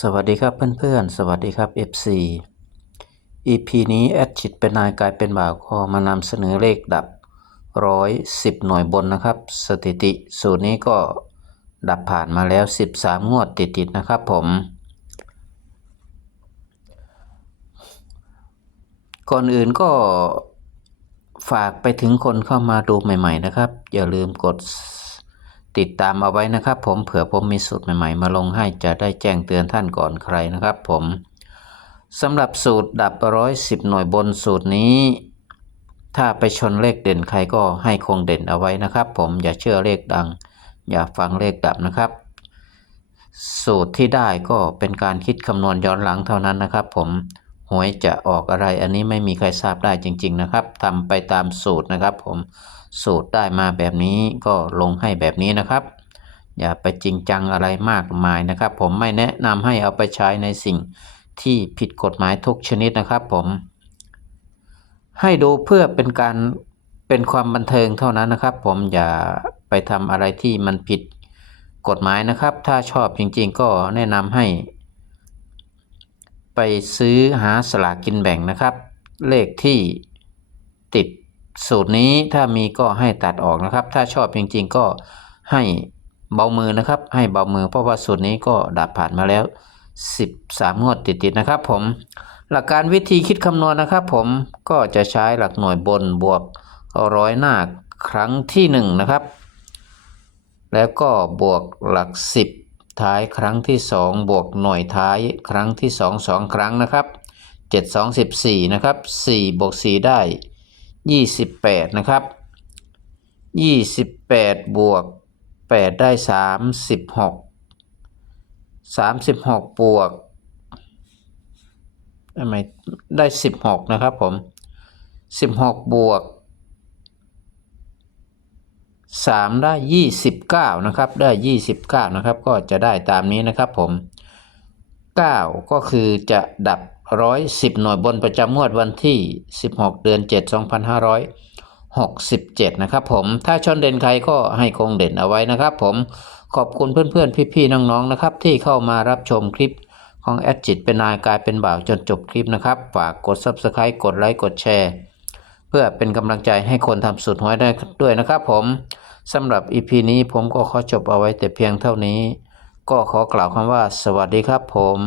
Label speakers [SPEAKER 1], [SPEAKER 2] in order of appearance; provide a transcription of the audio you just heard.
[SPEAKER 1] สวัสดีครับเพื่อนๆ สวัสดีครับ FC EP นี้แอดชิดเป็นนายกลายเป็นบ่าวก็มานำเสนอเลขดับร้อยสิบหน่วยบนนะครับ สถิติสูตรนี้ก็ดับผ่านมาแล้ว 13 งวดติดๆนะครับผม ก่อนอื่นก็ฝากไปถึงคนเข้ามาดูใหม่ ๆ นะครับ อย่าลืมกด ติดตามเอาไว้นะครับ ผมเผื่อผมมีสูตรใหม่ ๆ มาลงให้จะได้แจ้งเตือนท่านก่อนใครนะครับผมสำหรับสูตรดับร้อยสิบหน่วยบนสูตรนี้ ถ้าไปชนเลขเด่นใครก็ให้คงเด่นเอาไว้นะครับ ผมอย่าเชื่อเลขดัง อย่าฟังเลขดับนะครับ สูตรที่ได้ก็เป็นการคิดคำนวณย้อนหลังเท่านั้นนะครับ ผม หวยจะออกอะไร อันนี้ไม่มีใครทราบได้จริง ๆ นะครับทำไปตามสูตรนะครับ ผมสูตรได้มาแบบนี้ก็ลงให้แบบนี้นะครับ อย่าไปจริงจังอะไรมากมายนะครับ ผมไม่แนะนำให้เอาไปใช้ในสิ่งที่ผิดกฎหมายทุกชนิดนะครับ ผม ให้ดูเพื่อเป็นการเป็นความบันเทิงเท่านั้นนะครับ ผมอย่าไปทำอะไรที่มันผิดกฎหมายนะครับ ถ้าชอบจริงๆ ก็แนะนำให้ ไปซื้อหาสลากกินแบ่งนะครับ เลขที่ติดสูตรนี้ถ้ามีก็ให้ตัดออกนะครับ ถ้าชอบจริงๆก็ให้เบามือนะครับ ให้เบามือเพราะว่าสูตรนี้ก็ดับผ่านมาแล้ว 13 งวดติดๆนะครับ ผมหลักการวิธีคิดคำนวณนะครับผมก็จะใช้หลักหน่วยบนบวกร้อยหน้าครั้งที่ 1 นะครับ แล้วก็บวกหลัก 10 ท้ายครั้งที่ 2 บวกหน่วยท้ายครั้งที่ 2 2 ครั้งนะครับ7 2 14นะครับ4บวก4ได้ 28 นะครับ 28 บวก 8 ได้ 36 36 บวกทำไมได้ 16 นะครับผม 16 บวก 3 ได้ 29 นะครับ ได้ 29 นะครับ ก็จะได้ตามนี้นะครับผม 9 ก็คือจะดับ 110 หน่วยบนประจำงวดวันที่ 16 เดือน 7 2567 นะครับผม ถ้าชนเด่นใครก็ให้คงเด่นเอาไว้นะครับผม ขอบคุณเพื่อนๆ พี่ๆ น้องๆ นะครับ ที่เข้ามารับชมคลิปของแอดจิตเป็นนายกลายเป็นบ่าวจนจบคลิปนะครับ ฝากกด Subscribe กดไลค์ กดแชร์ เพื่อเป็นกำลังใจให้คนทำสุดหวยได้ด้วยนะครับผม สำหรับอีพีนี้ผมก็ขอจบเอาไว้แต่เพียงเท่านี้ ก็ขอกล่าวคำว่า สวัสดีครับผม